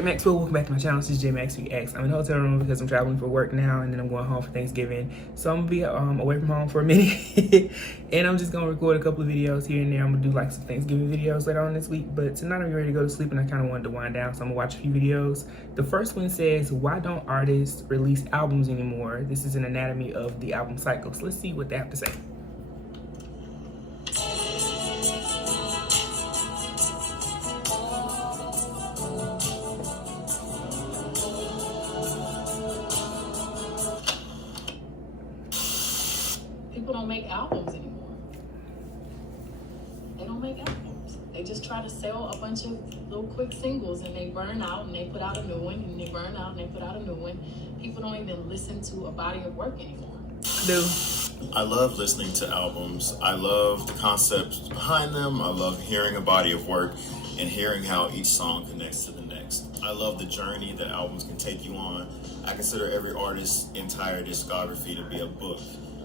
J Maxwell, welcome back to my channel. This is J Max Reacts. I'm in a hotel room because I'm traveling for work now, and then I'm going home for Thanksgiving. So I'm gonna be away from home for a minute, and I'm just gonna record a couple of videos here and there. I'm gonna do like some Thanksgiving videos later on this week, but tonight I'm ready to go to sleep, and I kind of wanted to wind down, so I'm gonna watch a few videos. The first one says, "Why don't artists release albums anymore?" This is an anatomy of the album cycle. So let's see what they have to say. People don't make albums anymore. They don't make albums. They just try to sell a bunch of little quick singles, and they burn out, and they put out a new one, and they burn out, and they put out a new one. People don't even listen to a body of work anymore. I love listening to albums. I love the concepts behind them. I love hearing a body of work and hearing how each song connects to the next. I love the journey that albums can take you on. I consider every artist's entire discography to be a book,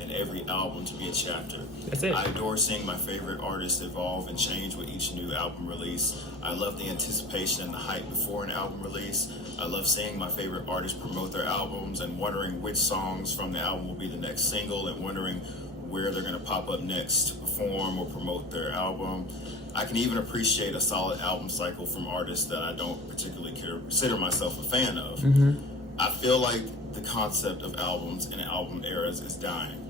and every album to be a chapter. That's it. I adore seeing my favorite artists evolve and change with each new album release. I love the anticipation and the hype before an album release. I love seeing my favorite artists promote their albums and wondering which songs from the album will be the next single, and wondering where they're gonna pop up next to perform or promote their album. I can even appreciate a solid album cycle from artists that I don't particularly consider myself a fan of. I feel like the concept of albums and album eras is dying.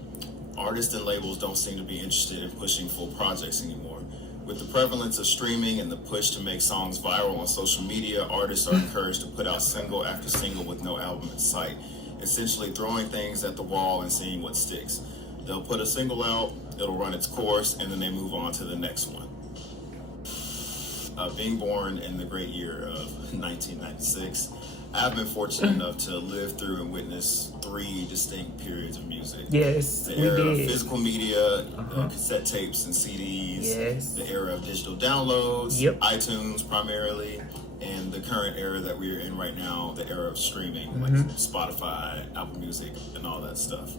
Artists and labels don't seem to be interested in pushing full projects anymore. With the prevalence of streaming and the push to make songs viral on social media, artists are encouraged to put out single after single with no album in sight, essentially throwing things at the wall and seeing what sticks. They'll put a single out, it'll run its course, and then they move on to the next one. Being born in the great year of 1996, I've been fortunate enough to live through and witness 3 distinct periods of music. Yes, the we era of did. physical media, cassette tapes and CDs. Yes. The era of digital downloads, Yep. iTunes primarily, and the current era that we're in right now, the era of streaming, like Spotify, Apple Music, and all that stuff.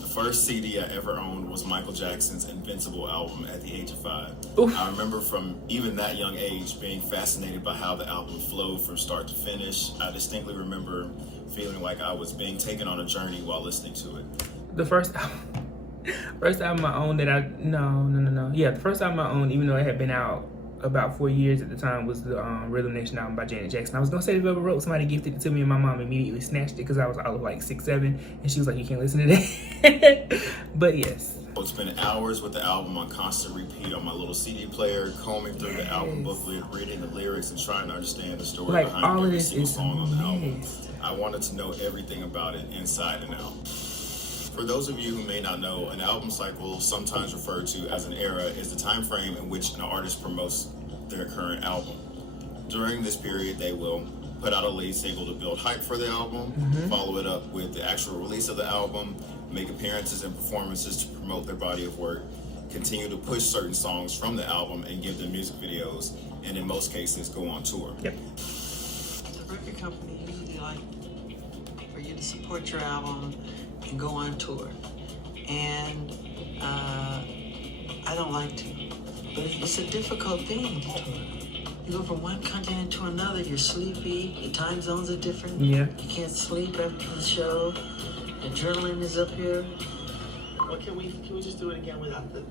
The first CD I ever owned was Michael Jackson's Invincible album at the age of 5. Oof. I remember from even that young age being fascinated by how the album flowed from start to finish. I distinctly remember feeling like I was being taken on a journey while listening to it. The first album I owned that the first album I owned, even though it had been out about 4 years at the time, was the Rhythm Nation album by Janet Jackson. I was gonna say the Velvet Rope. Somebody gifted it to me, and my mom immediately snatched it because I was like 6, 7, and she was like, "You can't listen to that." But yes. I would spend hours with the album on constant repeat on my little CD player, combing through the album booklet, reading the lyrics, and trying to understand the story Like, behind all of every this single is song on the album. mixed. I wanted to know everything about it inside and out. For those of you who may not know, an album cycle, sometimes referred to as an era, is the time frame in which an artist promotes their current album. During this period, they will put out a lead single to build hype for the album, follow it up with the actual release of the album, make appearances and performances to promote their body of work, continue to push certain songs from the album and give them music videos, and in most cases, go on tour. Yep. The record company usually like for you to support your album and go on tour. And I don't like to. But it's a difficult thing to tour. You go from one continent to another, you're sleepy, your time zones are different. Yeah. You can't sleep after the show. Adrenaline is up here. Well, can we just do it again without the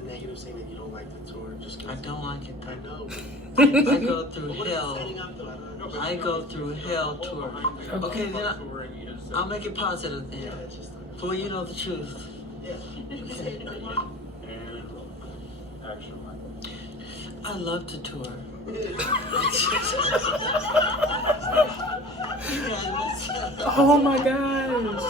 negative saying that you don't like the tour? Just 'cause I don't like it. I know. I go through What hell. is setting up though? I don't know. I go through hell tour. Okay, then I'll make it positive then. Yeah, it's just For you know the truth. yeah. Okay. Action, Michael. I love to tour. Oh my gosh.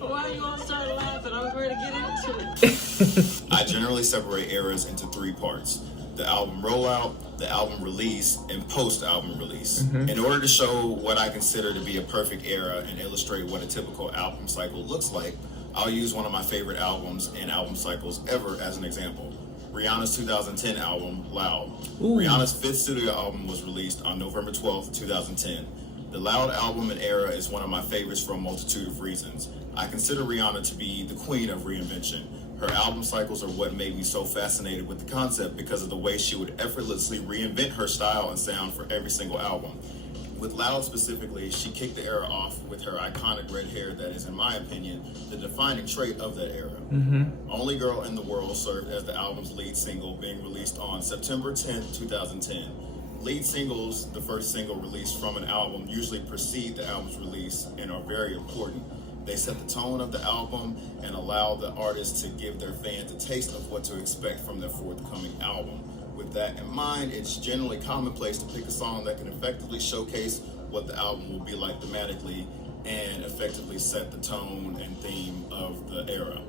Why are you all starting laughing? I'm ready to get into it. I generally separate eras into 3 parts: the album rollout, the album release, and post-album release. In order to show what I consider to be a perfect era and illustrate what a typical album cycle looks like, I'll use one of my favorite albums and album cycles ever as an example. Rihanna's 2010 album, Loud. Rihanna's 5th studio album was released on November 12th, 2010. The Loud album and era is one of my favorites for a multitude of reasons. I consider Rihanna to be the queen of reinvention. Her album cycles are what made me so fascinated with the concept because of the way she would effortlessly reinvent her style and sound for every single album. With Loud specifically, she kicked the era off with her iconic red hair that is, in my opinion, the defining trait of that era. Only Girl in the World served as the album's lead single, being released on September 10th, 2010. Lead singles, the first single released from an album, usually precede the album's release and are very important. They set the tone of the album and allow the artist to give their fans a taste of what to expect from their forthcoming album. With that in mind, it's generally commonplace to pick a song that can effectively showcase what the album will be like thematically and effectively set the tone and theme of the era.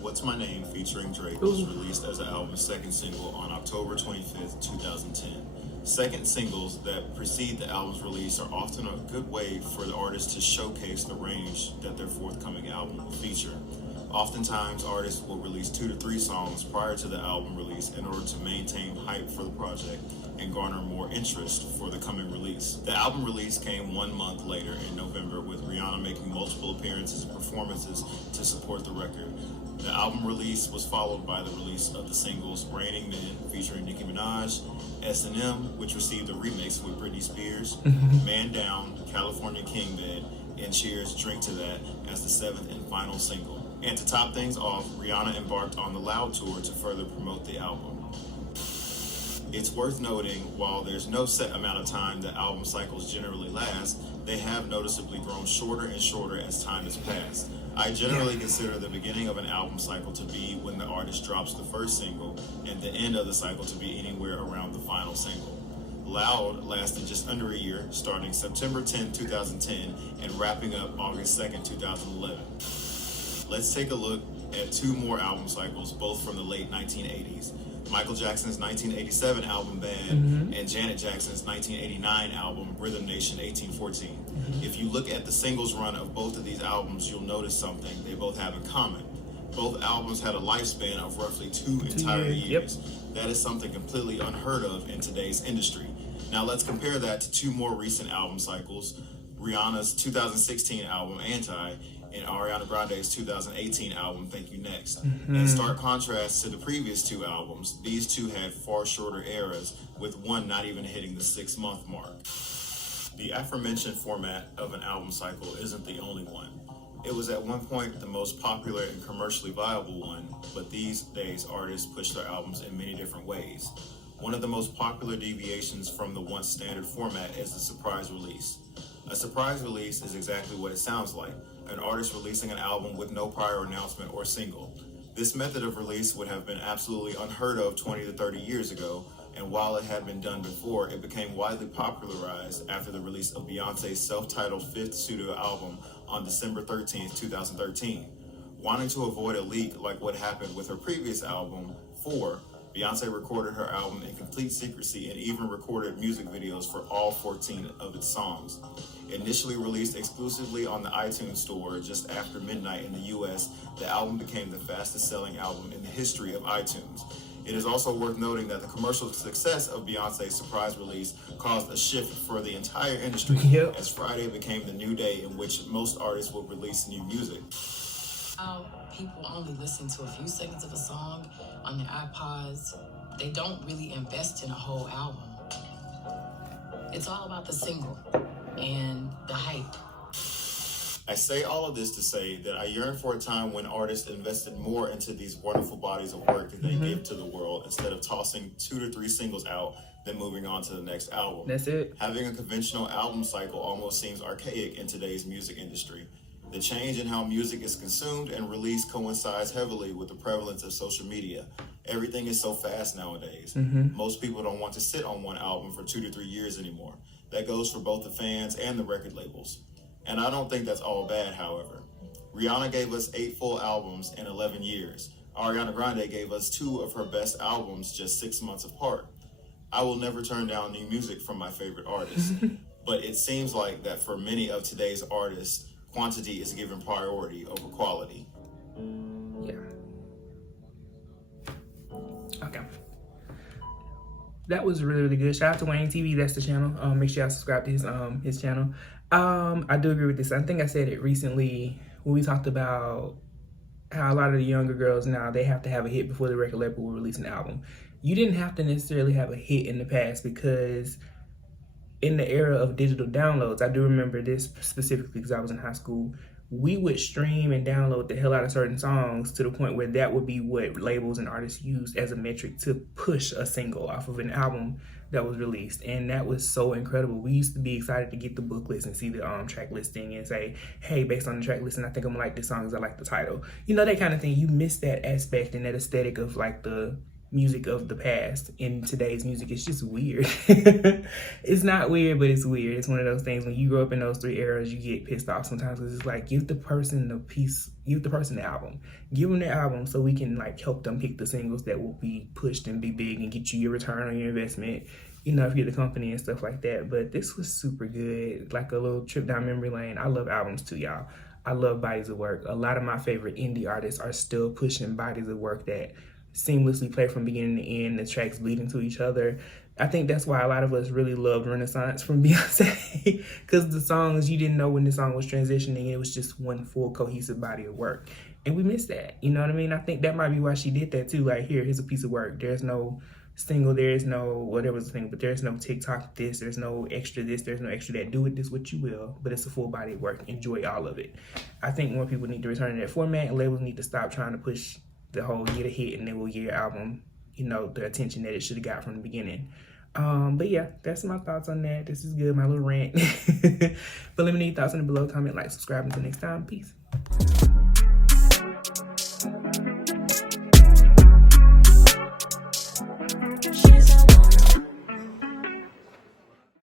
What's My Name featuring Drake was released as the album's second single on October 25th, 2010. Second singles that precede the album's release are often a good way for the artist to showcase the range that their forthcoming album will feature. Oftentimes, artists will release 2 to 3 songs prior to the album release in order to maintain hype for the project and garner more interest for the coming release. The album release came 1 month later in November, with Rihanna making multiple appearances and performances to support the record. The album release was followed by the release of the singles Raining Men featuring Nicki Minaj, S&M, which received a remix with Britney Spears, Man Down, California King Bed, and Cheers Drink to That as the 7th and final single. And to top things off, Rihanna embarked on the Loud Tour to further promote the album. It's worth noting, while there's no set amount of time that album cycles generally last, they have noticeably grown shorter and shorter as time has passed. I generally consider the beginning of an album cycle to be when the artist drops the first single, and the end of the cycle to be anywhere around the final single. Loud lasted just under a year, starting September 10, 2010, and wrapping up August 2nd, 2011. Let's take a look at 2 more album cycles, both from the late 1980s. Michael Jackson's 1987 album Bad and Janet Jackson's 1989 album Rhythm Nation 1814. If you look at the singles run of both of these albums, you'll notice something they both have in common. Both albums had a lifespan of roughly 2 entire years. That is something completely unheard of in today's industry. Now let's compare that to 2 more recent album cycles, Rihanna's 2016 album Anti and Ariana Grande's 2018 album Thank You Next. In stark contrast to the previous 2 albums, these 2 had far shorter eras, with one not even hitting the 6-month mark. The aforementioned format of an album cycle isn't the only one. It was at one point the most popular and commercially viable one, but these days artists push their albums in many different ways. One of the most popular deviations from the once standard format is the surprise release. A surprise release is exactly what it sounds like, an artist releasing an album with no prior announcement or single. This method of release would have been absolutely unheard of 20 to 30 years ago, and while it had been done before, it became widely popularized after the release of Beyonce's self-titled 5th studio album on December 13th, 2013. Wanting to avoid a leak like what happened with her previous album, 4, Beyonce recorded her album in complete secrecy and even recorded music videos for all 14 of its songs. Initially released exclusively on the iTunes store just after midnight in the US, the album became the fastest selling album in the history of iTunes. It is also worth noting that the commercial success of Beyonce's surprise release caused a shift for the entire industry, as Friday became the new day in which most artists would release new music. People only listen to a few seconds of a song on their iPods. They don't really invest in a whole album. It's all about the single and the hype. I say all of this to say that I yearn for a time when artists invested more into these wonderful bodies of work that they give to the world, instead of tossing 2 to 3 singles out, then moving on to the next album. That's it. Having a conventional album cycle almost seems archaic in today's music industry. The change in how music is consumed and released coincides heavily with the prevalence of social media. Everything is so fast nowadays. Most people don't want to sit on one album for 2 to 3 years anymore. That goes for both the fans and the record labels. And I don't think that's all bad, however. Rihanna gave us 8 full albums in 11 years. Ariana Grande gave us 2 of her best albums just 6 months apart. I will never turn down new music from my favorite artists, but it seems like that for many of today's artists, quantity is given priority over quality. Yeah. Okay. That was really, really good. Shout out to WayneTV. That's the channel. Make sure y'all subscribe to his channel. I do agree with this. I think I said it recently when we talked about how a lot of the younger girls now, they have to have a hit before the record label will release an album. You didn't have to necessarily have a hit in the past, because in the era of digital downloads, I do remember this specifically because I was in high school, we would stream and download the hell out of certain songs to the point where that would be what labels and artists used as a metric to push a single off of an album that was released. And that was so incredible. We used to be excited to get the booklets and see the track listing and say, hey, based on the track listing, I think I'm gonna like this song because I like the title. You know, that kind of thing. You miss that aspect and that aesthetic of like the music of the past. In today's music, it's just weird. It's not weird, but it's weird. It's one of those things, when you grow up in those three eras, you get pissed off sometimes, because it's like, give the person the piece, give the person the album, give them the album so we can like help them pick the singles that will be pushed and be big and get you your return on your investment, you know, if you're the company and stuff like that. But this was super good, like a little trip down memory lane. I love albums too, y'all. I love bodies of work. A lot of my favorite indie artists are still pushing bodies of work that seamlessly play from beginning to end, the tracks bleeding to each other. I think that's why a lot of us really loved Renaissance from Beyonce, because the songs, you didn't know when the song was transitioning. It was just one full cohesive body of work, and we missed that. You know what I mean? I think that might be why she did that too. Like, here's a piece of work. There's no single, there's no, well, there was a thing, but there's no TikTok this, there's no extra this, there's no extra that. Do with this what you will, but it's a full body of work. Enjoy all of it. I think more people need to return to that format, and labels need to stop trying to push the whole get a hit and then we'll get your album, you know, the attention that it should have got from the beginning. But yeah, that's my thoughts on that. This is good, my little rant. But let me know your thoughts in the below. Comment, like, subscribe. Until next time, peace.